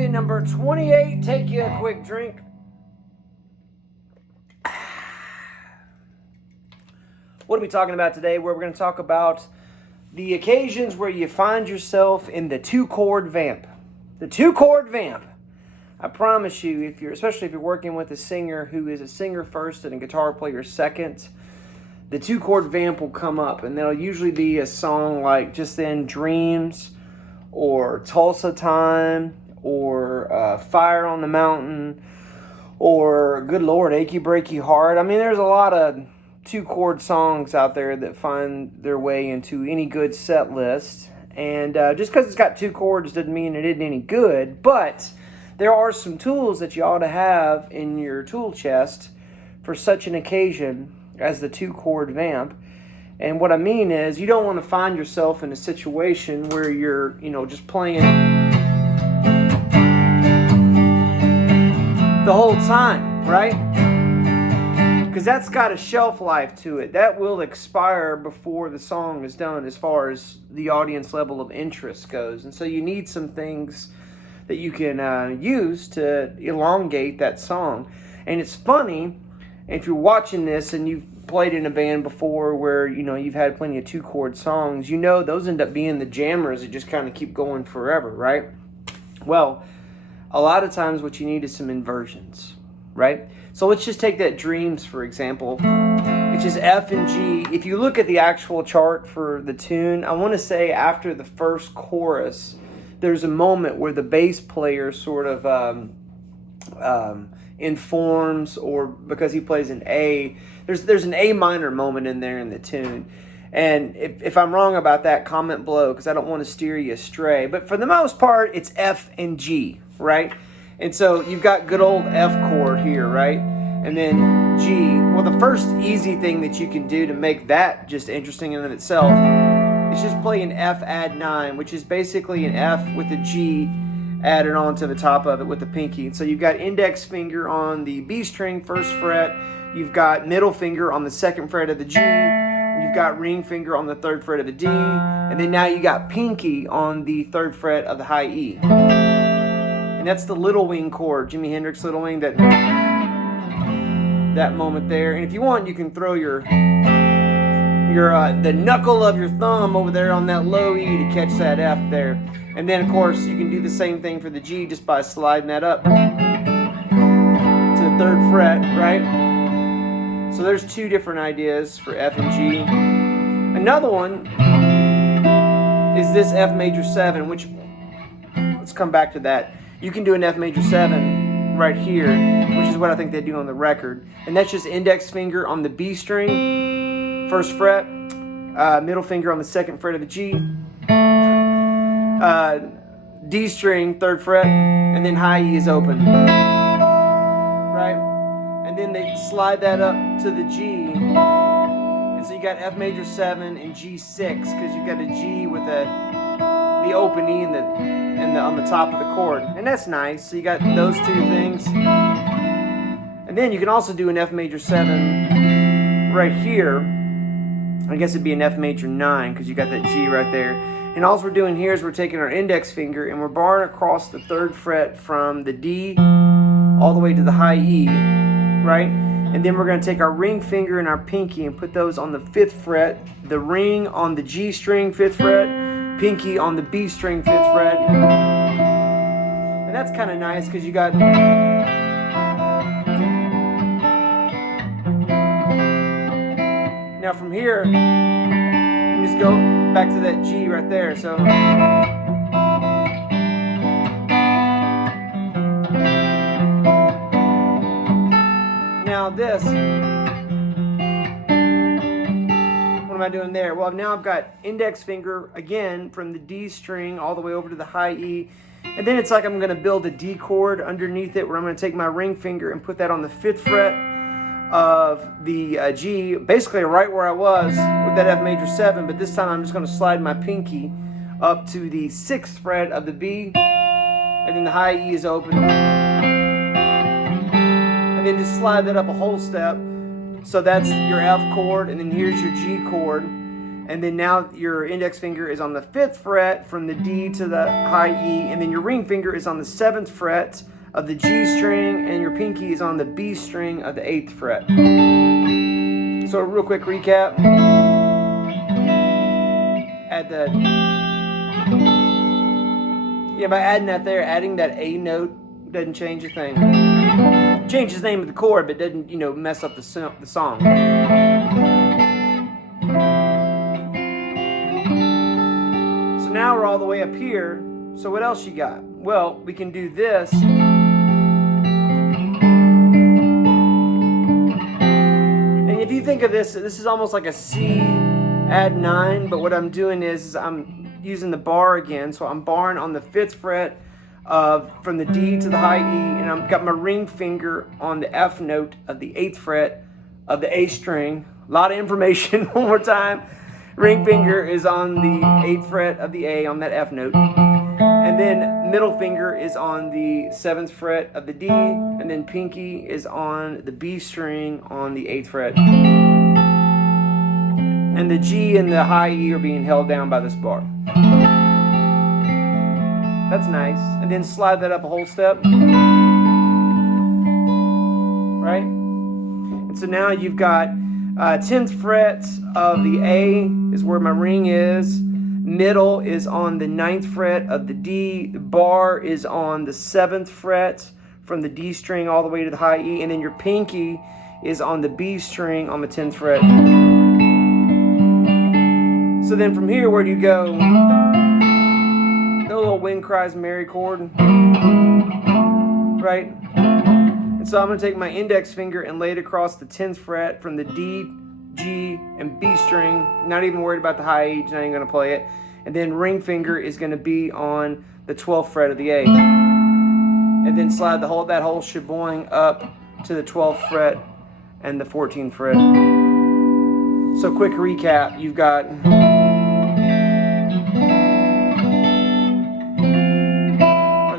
Coffee number 28. Take you a quick drink. What are we talking about today? We're going to talk about the occasions where you find yourself in the two-chord vamp. The two-chord vamp. I promise you, especially if you're working with a singer who is a singer first and a guitar player second, the two-chord vamp will come up, and there'll usually be a song like Just Then Dreams, or Tulsa Time, or Fire on the Mountain, or good Lord, Achy Breaky Heart. I mean, there's a lot of two-chord songs out there that find their way into any good set list. And just because it's got two chords doesn't mean it isn't any good, but there are some tools that you ought to have in your tool chest for such an occasion as the two-chord vamp. And what I mean is, you don't want to find yourself in a situation where you're, just playing the whole time, right? Because that's got a shelf life to it. That will expire before the song is done as far as the audience level of interest goes. And so you need some things that you can use to elongate that song. And it's funny, if you're watching this and you've played in a band before where, you've had plenty of two-chord songs, those end up being the jammers that just kind of keep going forever, right? Well, a lot of times what you need is some inversions, right? So let's just take that Dreams, for example, which is F and G. If you look at the actual chart for the tune, I want to say after the first chorus, there's a moment where the bass player sort of informs, or because he plays an A, there's an A minor moment in there in the tune. And if I'm wrong about that, comment below, because I don't want to steer you astray. But for the most part, it's F and G, right? And so you've got good old F chord here, right? And then G. Well, the first easy thing that you can do to make that just interesting in and of itself is just play an F add 9, which is basically an F with a G added on to the top of it with the pinky. So you've got index finger on the B string, first fret. You've got middle finger on the second fret of the G. You've got ring finger on the third fret of the D. And then now you got pinky on the third fret of the high E. And that's the Little Wing chord, Jimi Hendrix Little Wing, that moment there. And if you want, you can throw the knuckle of your thumb over there on that low E to catch that F there. And then, of course, you can do the same thing for the G just by sliding that up to the third fret, right? So there's two different ideas for F and G. Another one is this F major 7, which, let's come back to that. You can do an F major 7 right here, which is what I think they do on the record. And that's just index finger on the B string, first fret, middle finger on the second fret of the G, D string, third fret, and then high E is open, right? And then they slide that up to the G, and so you got F major 7 and G6, because you've got a G with the open E on the top of the chord, and that's nice. So you got those two things, and then you can also do an F major 7 right here. I guess it'd be an F major 9 because you got that G right there. And all we're doing here is we're taking our index finger and we're barring across the third fret from the D all the way to the high E, right? And then we're going to take our ring finger and our pinky and put those on the 5th fret, the ring on the G string, 5th fret, pinky on the B string, 5th fret. And that's kind of nice because you got... Now from here, you can just go back to that G right there. So now this, what am I doing there? Well, now I've got index finger again from the D string all the way over to the high E. And then it's like I'm going to build a D chord underneath it, where I'm going to take my ring finger and put that on the 5th fret of the G, basically right where I was with that F major 7, but this time I'm just going to slide my pinky up to the 6th fret of the B, and then the high E is open, and then just slide that up a whole step. So that's your F chord, and then here's your G chord, And then now your index finger is on the 5th fret from the D to the high E, and then your ring finger is on the 7th fret of the G string, and your pinky is on the B string of the 8th fret. So a real quick recap. By adding that there, adding that A note doesn't change a thing. Changes the name of the chord, but doesn't, mess up the song. So now we're all the way up here. So what else you got? Well, we can do this. And if you think of this is almost like a C add 9, but what I'm doing is I'm using the bar again. So I'm barring on the 5th fret from the D to the high E, and I've got my ring finger on the F note of the 8th fret of the A string. A lot of information. One more time. Ring finger is on the 8th fret of the A on that F note. And then middle finger is on the 7th fret of the D, and then pinky is on the B string on the 8th fret. And the G and the high E are being held down by this bar. That's nice. And then slide that up a whole step. Right? And so now you've got 10th fret of the A is where my ring is. Middle is on the 9th fret of the D. The bar is on the 7th fret from the D string all the way to the high E. And then your pinky is on the B string on the 10th fret. So then from here, where do you go? The little Wind Cries Mary chord. Right? And so I'm going to take my index finger and lay it across the 10th fret from the D, G, and B string. Not even worried about the high E, not even going to play it. And then ring finger is going to be on the 12th fret of the A. And then slide that whole sheboing up to the 12th fret and the 14th fret. So quick recap, you've got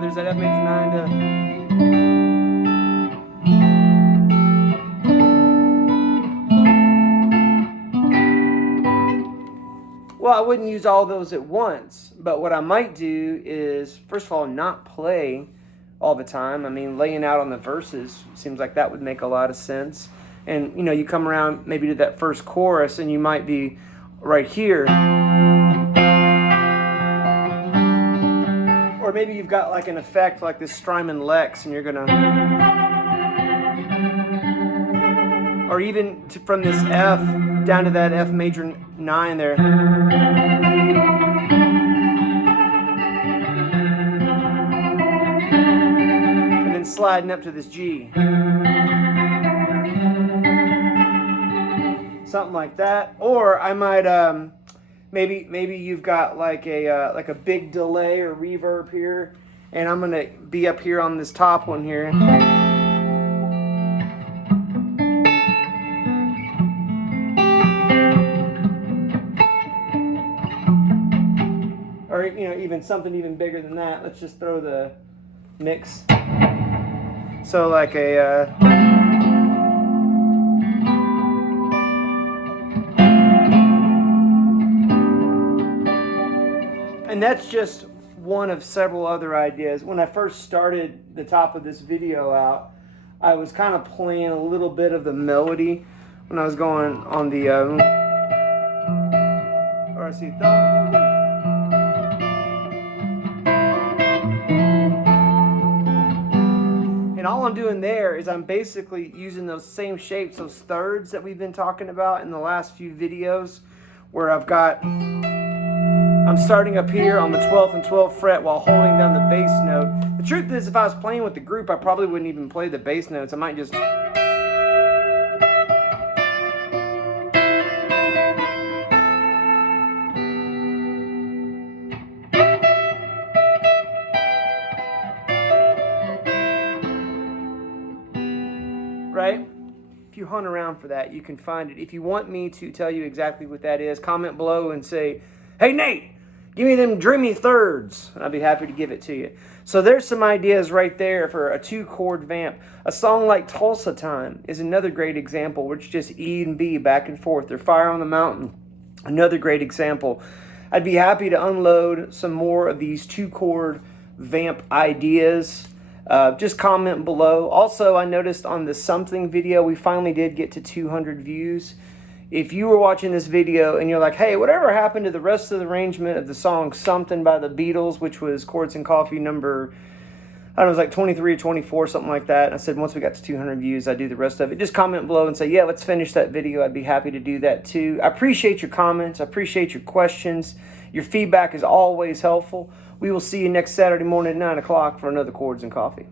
there's that F major 9 to well, I wouldn't use all those at once, but what I might do is, first of all, not play all the time. I mean, laying out on the verses seems like that would make a lot of sense. And, you come around maybe to that first chorus, and you might be right here. Or maybe you've got like an effect like this Strymon Lex, and you're going to... Or even from this F down to that F major 9 there. And then sliding up to this G. Something like that. Or I might maybe you've got like a big delay or reverb here, and I'm gonna be up here on this top one here. Or even something even bigger than that. Let's just throw the mix. So like a and that's just one of several other ideas. When I first started the top of this video out, I was kind of playing a little bit of the melody when I was going on the or I see and all I'm doing there is I'm basically using those same shapes, those thirds that we've been talking about in the last few videos, where I'm starting up here on the 12th and 12th fret while holding down the bass note. The truth is, if I was playing with the group, I probably wouldn't even play the bass notes. I might just... Right? If you hunt around for that, you can find it. If you want me to tell you exactly what that is, comment below and say, "Hey Nate, give me them dreamy thirds," and I'll be happy to give it to you. So there's some ideas right there for a 2-chord vamp. A song like Tulsa Time is another great example, where it's just E and B back and forth. They're Fire on the Mountain. Another great example. I'd be happy to unload some more of these 2-chord vamp ideas. Just comment below. Also, I noticed on the Something video, we finally did get to 200 views. If you were watching this video and you're like, hey, whatever happened to the rest of the arrangement of the song Something by the Beatles, which was Chords and Coffee number, I don't know, it was like 23 or 24, something like that. And I said, once we got to 200 views, I'd do the rest of it. Just comment below and say, yeah, let's finish that video. I'd be happy to do that too. I appreciate your comments. I appreciate your questions. Your feedback is always helpful. We will see you next Saturday morning at 9 o'clock for another Chords and Coffee.